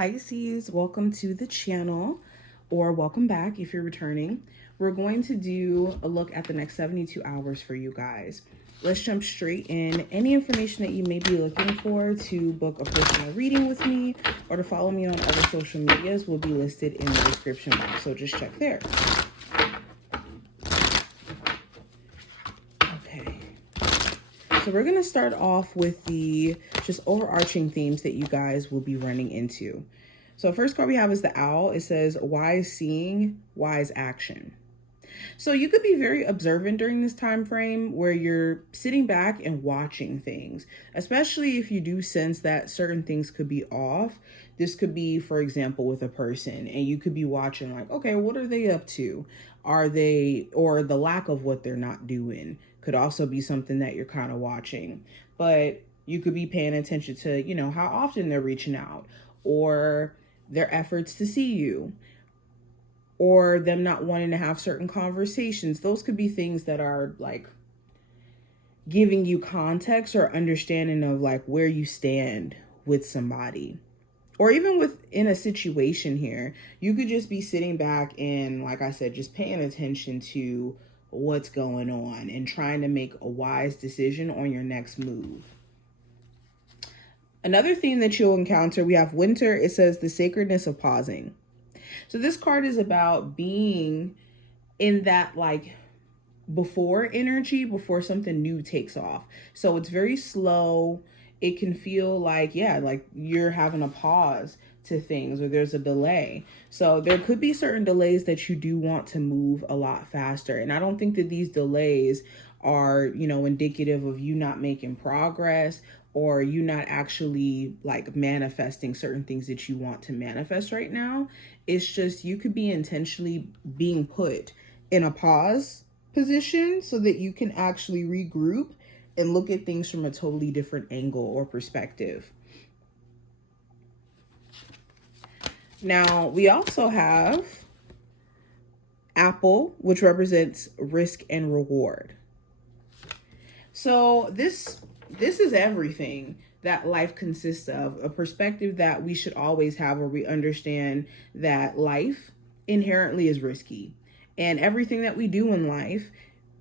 Pisces, welcome to the channel, or welcome back if you're returning. We're going to do a look at the next 72 hours for you guys. Let's jump straight in. Any information that you may be looking for to book a personal reading with me or to follow me on other social medias will be listed in the description box, so just check there. Okay, so we're going to start off with the just overarching themes that you guys will be running into. So first card we have is the owl. It says wise seeing, wise action. So you could be very observant during this time frame where you're sitting back and watching things, especially if you do sense that certain things could be off. This could be, for example, with a person, and you could be watching like, okay, what are they up to? Are they, or the lack of what they're not doing could also be something that you're kind of watching. But you could be paying attention to, you know, how often they're reaching out or their efforts to see you, or them not wanting to have certain conversations. Those could be things that are like giving you context or understanding of like where you stand with somebody. Or even within a situation here, you could just be sitting back and, like I said, just paying attention to what's going on and trying to make a wise decision on your next move. Another theme that you'll encounter, we have winter. It says the sacredness of pausing. So this card is about being in that like before energy, before something new takes off. So it's very slow. It can feel like, yeah, like you're having a pause to things or there's a delay. So there could be certain delays that you do want to move a lot faster. And I don't think that these delays are, you know, indicative of you not making progress or you not actually like manifesting certain things that you want to manifest right now. It's just you could be intentionally being put in a pause position so that you can actually regroup and look at things from a totally different angle or perspective. Now, we also have Apple, which represents risk and reward. So this is everything that life consists of, a perspective that we should always have where we understand that life inherently is risky and everything that we do in life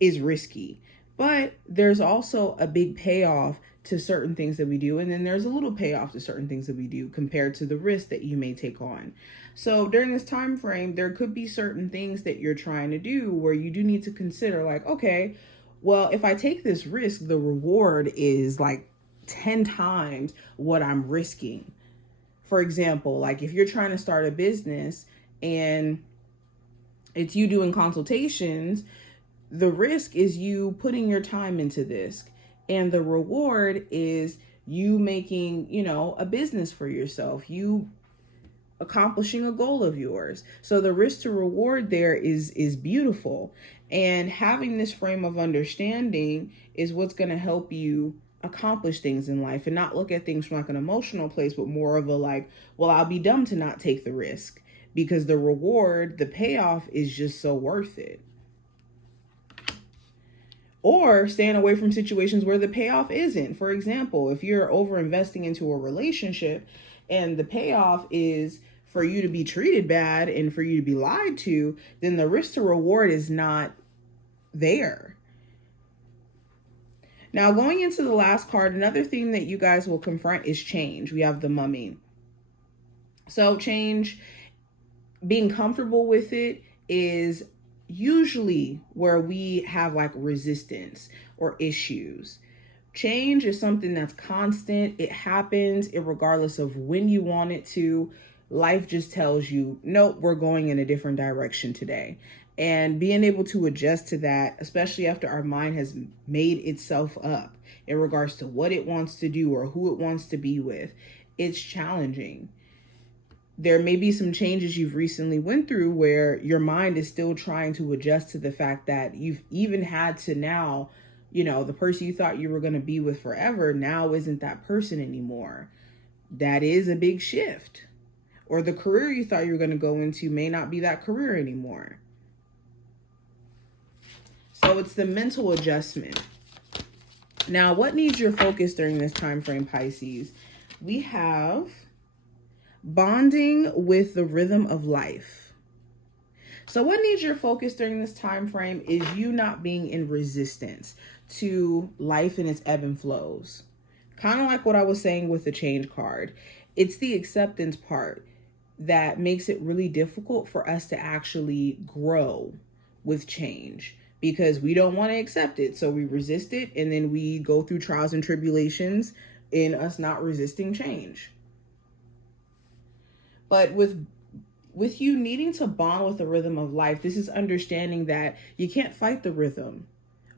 is risky. But there's also a big payoff to certain things that we do. And then there's a little payoff to certain things that we do compared to the risk that you may take on. So during this time frame, there could be certain things that you're trying to do where you do need to consider like, okay, well, if I take this risk, the reward is like 10 times what I'm risking. For example, like if you're trying to start a business and it's you doing consultations, the risk is you putting your time into this. And the reward is you making, you know, a business for yourself, you accomplishing a goal of yours. So the risk to reward there is beautiful. And having this frame of understanding is what's going to help you accomplish things in life and not look at things from like an emotional place, but more of a like, well, I'll be dumb to not take the risk because the reward, the payoff is just so worth it. Or staying away from situations where the payoff isn't. For example, if you're over investing into a relationship and the payoff is for you to be treated bad and for you to be lied to, then the risk to reward is not there. Now, going into the last card, another theme that you guys will confront is change. We have the Mummy. So change, being comfortable with it is usually where we have like resistance or issues. Change is something that's constant. It happens regardless of when you want it to. Life just tells you, nope, we're going in a different direction today. And being able to adjust to that, especially after our mind has made itself up in regards to what it wants to do or who it wants to be with, it's challenging. There may be some changes you've recently went through where your mind is still trying to adjust to the fact that you've even had to now, you know, the person you thought you were going to be with forever now isn't that person anymore. That is a big shift. Or the career you thought you were going to go into may not be that career anymore. So it's the mental adjustment. Now, what needs your focus during this time frame, Pisces? We have Bonding with the rhythm of life. So what needs your focus during this time frame is you not being in resistance to life and its ebb and flows. Kind of like what I was saying with the change card. It's the acceptance part that makes it really difficult for us to actually grow with change, because we don't want to accept it. So we resist it, and then we go through trials and tribulations in us not resisting change. But with you needing to bond with the rhythm of life, this is understanding that you can't fight the rhythm.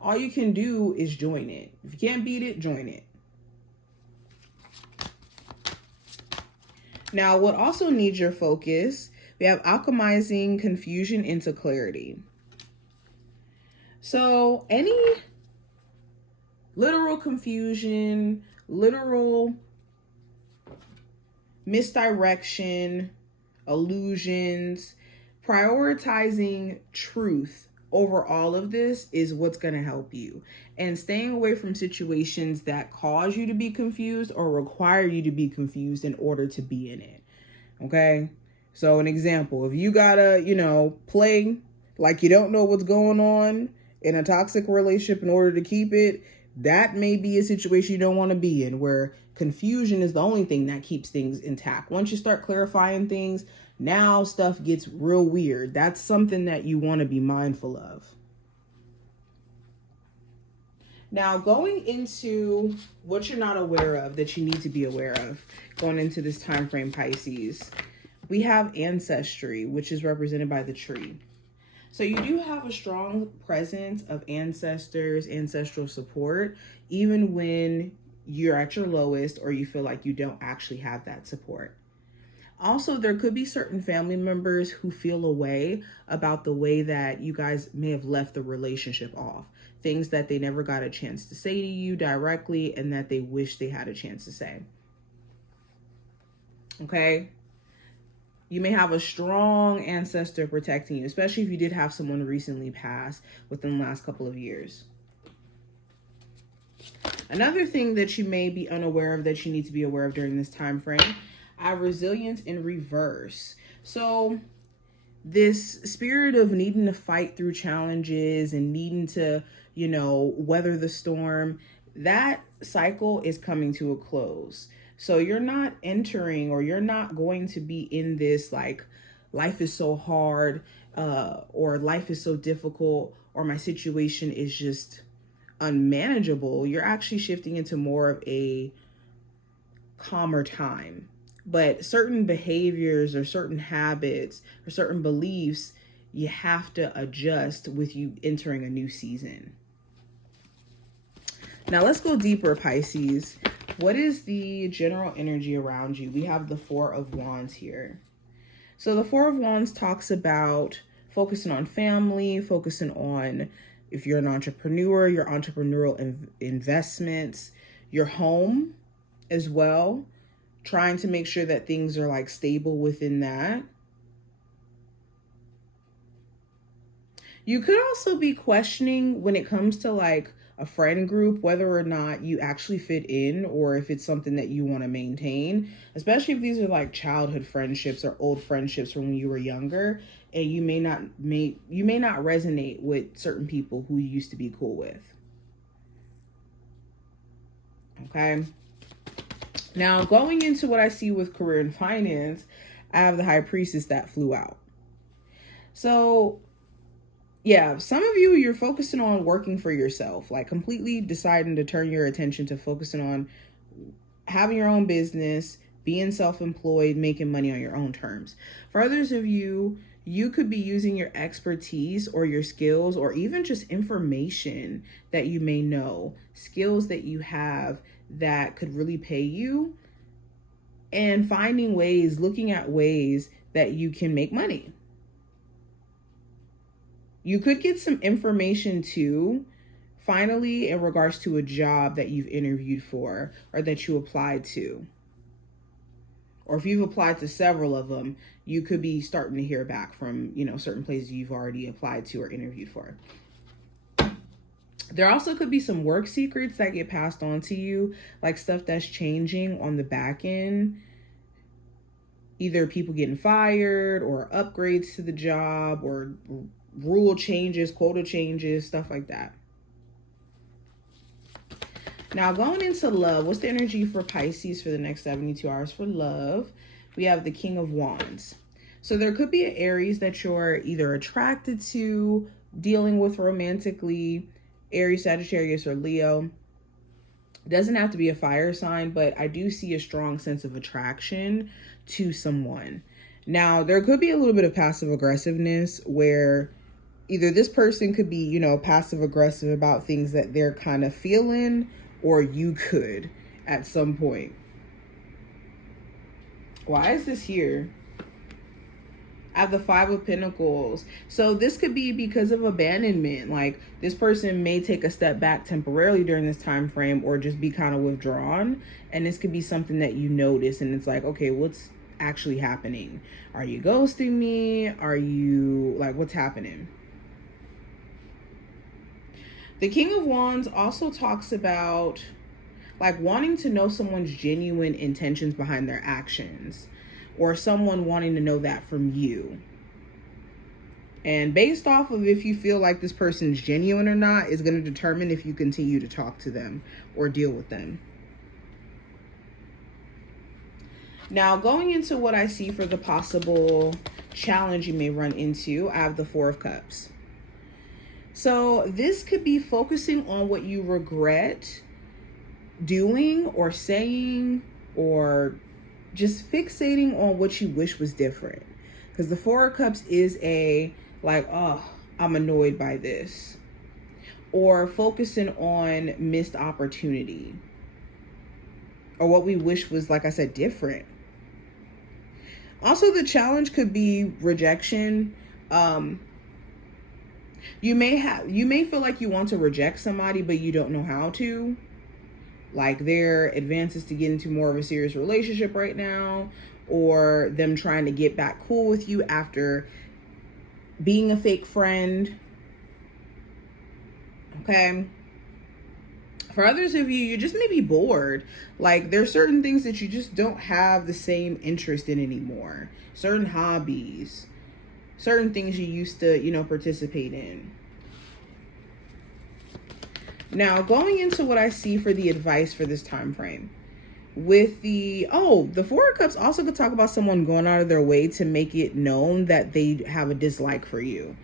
All you can do is join it. If you can't beat it, join it. Now, what also needs your focus, we have alchemizing confusion into clarity. So any literal confusion, literal misdirection, illusions, prioritizing truth over all of this is what's going to help you. And staying away from situations that cause you to be confused or require you to be confused in order to be in it. Okay? So an example, if you gotta, play like you don't know what's going on in a toxic relationship in order to keep it, that may be a situation you don't want to be in, where confusion is the only thing that keeps things intact. Once you start clarifying things, now stuff gets real weird. That's something that you want to be mindful of. Now, going into what you're not aware of that you need to be aware of going into this time frame, Pisces, we have ancestry, which is represented by the tree. So you do have a strong presence of ancestors, ancestral support, even when you're at your lowest or you feel like you don't actually have that support. Also, there could be certain family members who feel a way about the way that you guys may have left the relationship off. Things that they never got a chance to say to you directly and that they wish they had a chance to say. Okay? You may have a strong ancestor protecting you, especially if you did have someone recently pass within the last couple of years. Another thing that you may be unaware of that you need to be aware of during this time frame, I have resilience in reverse. So this spirit of needing to fight through challenges and needing to, weather the storm, that cycle is coming to a close. So you're not entering, or you're not going to be in this like life is so hard, or life is so difficult, or my situation is just unmanageable. You're actually shifting into more of a calmer time. But certain behaviors or certain habits or certain beliefs, you have to adjust with you entering a new season. Now let's go deeper, Pisces. What is the general energy around you? We have the Four of Wands here. So the Four of Wands talks about focusing on family, focusing on, if you're an entrepreneur, your entrepreneurial investments, your home as well, trying to make sure that things are like stable within that. You could also be questioning when it comes to like a friend group, whether or not you actually fit in or if it's something that you want to maintain, especially if these are like childhood friendships or old friendships from when you were younger, and you may not resonate with certain people who you used to be cool with. Okay. Now, going into what I see with career and finance, I have the High Priestess that flew out. So yeah, some of you, you're focusing on working for yourself, like completely deciding to turn your attention to focusing on having your own business, being self-employed, making money on your own terms. For others of you, you could be using your expertise or your skills, or even just information that you may know, skills that you have that could really pay you, and finding ways, looking at ways that you can make money. You could get some information too, finally, in regards to a job that you've interviewed for or that you applied to. Or if you've applied to several of them, you could be starting to hear back from, certain places you've already applied to or interviewed for. There also could be some work secrets that get passed on to you, like stuff that's changing on the back end. either people getting fired or upgrades to the job or rule changes, quota changes, stuff like that. Now, going into love, what's the energy for Pisces for the next 72 hours for love? We have the King of Wands. So there could be an Aries that you're either attracted to, dealing with romantically, Aries, Sagittarius, or Leo. It doesn't have to be a fire sign, but I do see a strong sense of attraction to someone. Now, there could be a little bit of passive aggressiveness where either this person could be, you know, passive aggressive about things that they're kind of feeling, or you could at some point. Why is this here? I have the Five of Pentacles. So this could be because of abandonment. Like, this person may take a step back temporarily during this time frame, or just be kind of withdrawn. And this could be something that you notice, and it's like, okay, what's actually happening? Are you ghosting me? Are you, like, what's happening? The King of Wands also talks about like wanting to know someone's genuine intentions behind their actions, or someone wanting to know that from you. And based off of if you feel like this person's genuine or not is going to determine if you continue to talk to them or deal with them. Now, going into what I see for the possible challenge you may run into, I have the Four of Cups. So this could be focusing on what you regret doing or saying, or just fixating on what you wish was different. Because the Four of Cups is a like, oh, I'm annoyed by this. Or focusing on missed opportunity. Or what we wish was, like I said, different. Also, the challenge could be rejection. You may feel like you want to reject somebody, but you don't know how to. Like their advances to get into more of a serious relationship right now, or them trying to get back cool with you after being a fake friend. Okay. For others of you, you just may be bored. Like there's certain things that you just don't have the same interest in anymore. Certain hobbies, certain things you used to, you know, participate in. Now, going into what I see for the advice for this time frame. With the Four of Cups also could talk about someone going out of their way to make it known that they have a dislike for you.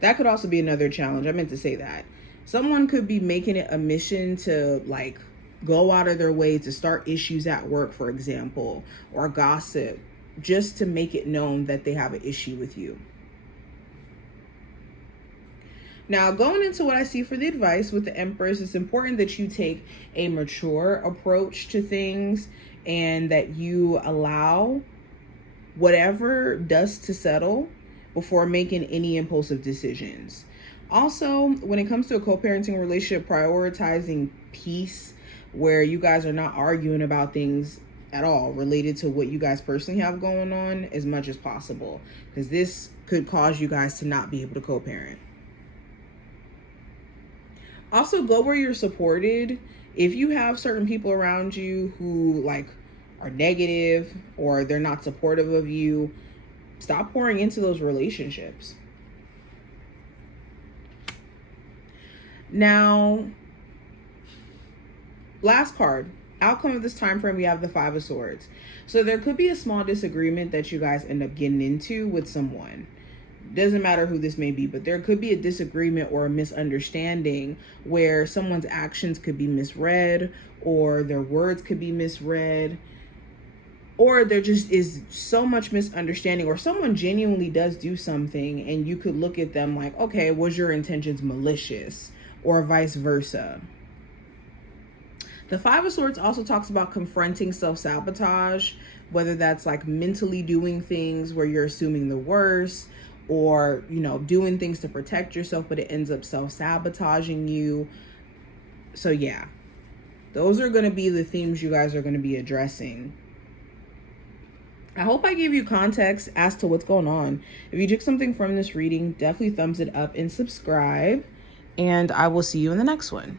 That could also be another challenge. I meant to say that. Someone could be making it a mission to like go out of their way to start issues at work, for example, or gossip, just to make it known that they have an issue with you. Now, going into what I see for the advice with the Empress, it's important that you take a mature approach to things and that you allow whatever dust to settle before making any impulsive decisions. Also, when it comes to a co-parenting relationship, prioritizing peace where you guys are not arguing about things at all related to what you guys personally have going on as much as possible, because this could cause you guys to not be able to co-parent. Also, go where you're supported. If you have certain people around you who like are negative or they're not supportive of you, stop pouring into those relationships. Now, last card, outcome of this time frame, we have the Five of Swords. So there could be a small disagreement that you guys end up getting into with someone. Doesn't matter who this may be, but there could be a disagreement or a misunderstanding where someone's actions could be misread, or their words could be misread, or there just is so much misunderstanding, or someone genuinely does do something and you could look at them like, okay, was your intentions malicious, or vice versa. The Five of Swords also talks about confronting self-sabotage, whether that's like mentally doing things where you're assuming the worst, or, you know, doing things to protect yourself, but it ends up self-sabotaging you. So yeah, those are going to be the themes you guys are going to be addressing. I hope I gave you context as to what's going on. If you took something from this reading, definitely thumbs it up and subscribe. And I will see you in the next one.